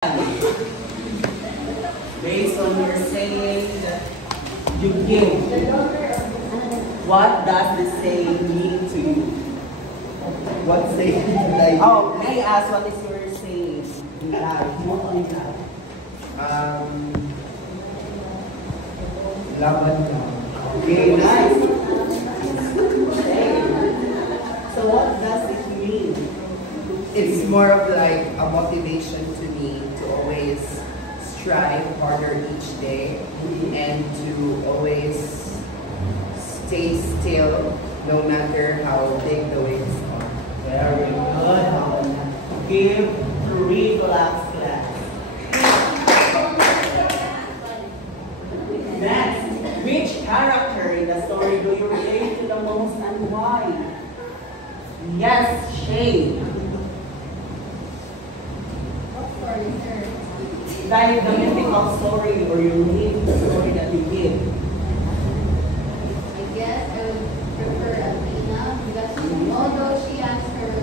Based on your saying that you give, what does the saying mean to you? What saying did I do? Oh, may I ask what is your saying in life? Not only that. Laban ka. Okay, nice. Okay. So what does it mean? It's more of like a motivation to me to always strive harder each day and to always stay still no matter how big the waves are. Very good. Give 3 claps. Next, which character in the story do you relate to the most and why? Yes, Shane. Like the mythical story or you read the story that you give. I guess I would prefer Athena because although she has her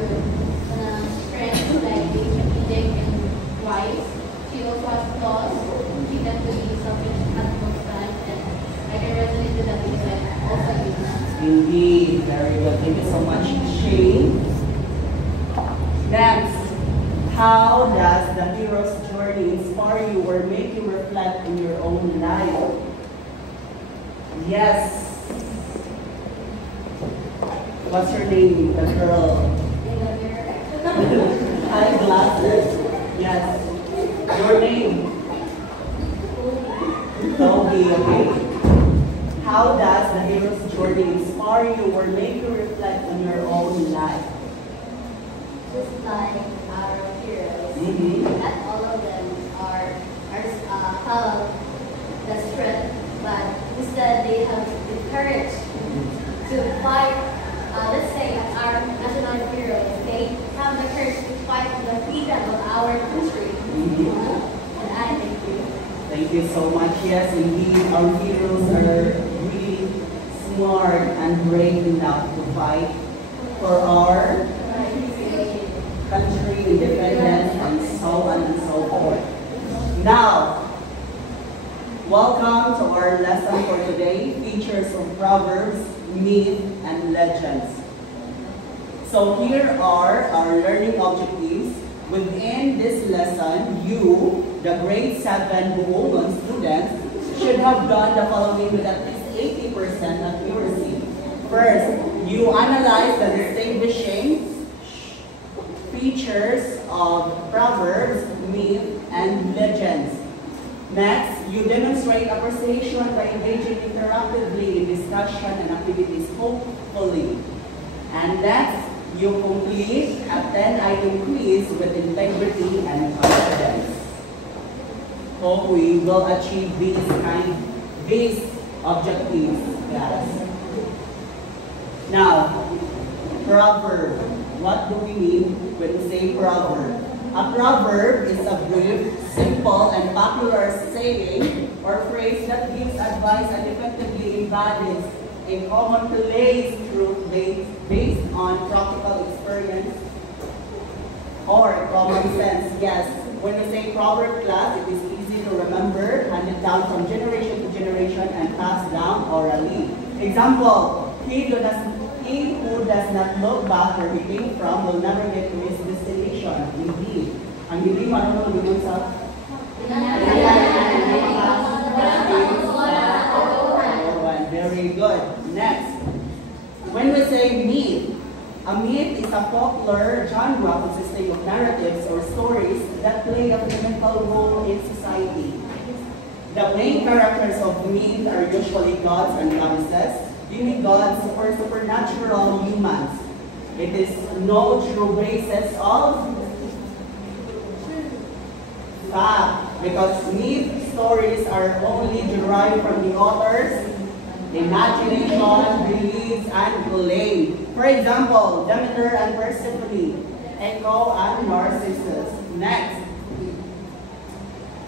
strengths like being strategic and wise, she also has flaws. She tends to be selfish at most times, and I can resonate with that because I'm also Athena. Indeed, very good. Thank you so much, Shane. Next, how does the hero's journey inspire you or make you reflect on your own life? Yes. What's her name? The girl. Eyeglasses. Yes. Your name? Toby, okay. How does the hero's journey inspire you or make you reflect on your own life? Just like our heroes, not all of them are have the strength, but instead they have the courage to fight. Let's say our national heroes, they have the courage to fight for the freedom of our country. And I thank you. Thank you so much. Yes, indeed, our heroes are really smart and brave enough to fight for our country, independence, and so on and so forth. Now, welcome to our lesson for today, features of Proverbs, myth, and legends. So here are our learning objectives. Within this lesson, you, the grade 7 Buogon students, should have done the following with at least 80% accuracy. First, you analyze the distinguishing features of proverbs, myth, and legends. Next, you demonstrate appreciation by engaging interactively in discussion and activities, hopefully. And next, you complete a 10-item quiz with integrity and confidence. Hope we will achieve these objectives, guys. Now, proverb. What do we mean when we say proverb? A proverb is a brief, simple, and popular saying or phrase that gives advice and effectively embodies a commonplace truth based on practical experience or common sense. Yes, when we say proverb class, it is easy to remember, handed down from generation to generation, and passed down orally. Example, he who does not look back where he came from will never get to his destination. Indeed. Ang hindi marunong lumingon sa very good. Next. When we say myth, a myth is a folklore genre consisting of narratives or stories that play a fundamental role in society. The main characters of myth are usually gods and goddesses, demigods, or supernatural humans. It is no true basis of fact because myth stories are only derived from the author's imagination, beliefs, and claim. For example, Demeter and Persephone, Echo and Narcissus. Next.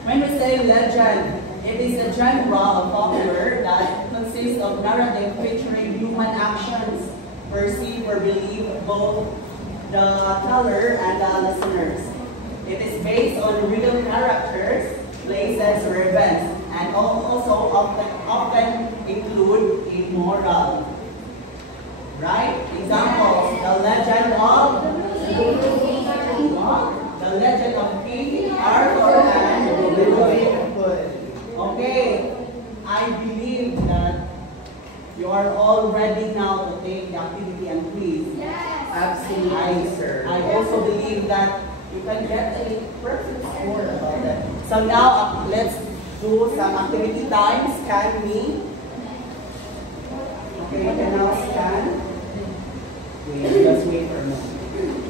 When we say legend, it is a genre of folklore that consists of narrative featuring human actions, perceived or believed both the teller and the listeners. It is based on real characters, places, or events, and also often include a moral. Right? Examples, the legend of King Arthur and Robin Hood. Okay, I believe that you are all ready now to take the activity and quiz. Absolutely, sir. I also believe that you can get a perfect score about that. So now, let's do some activity time. Scan me. Okay, you can now scan. Wait, just wait for a moment.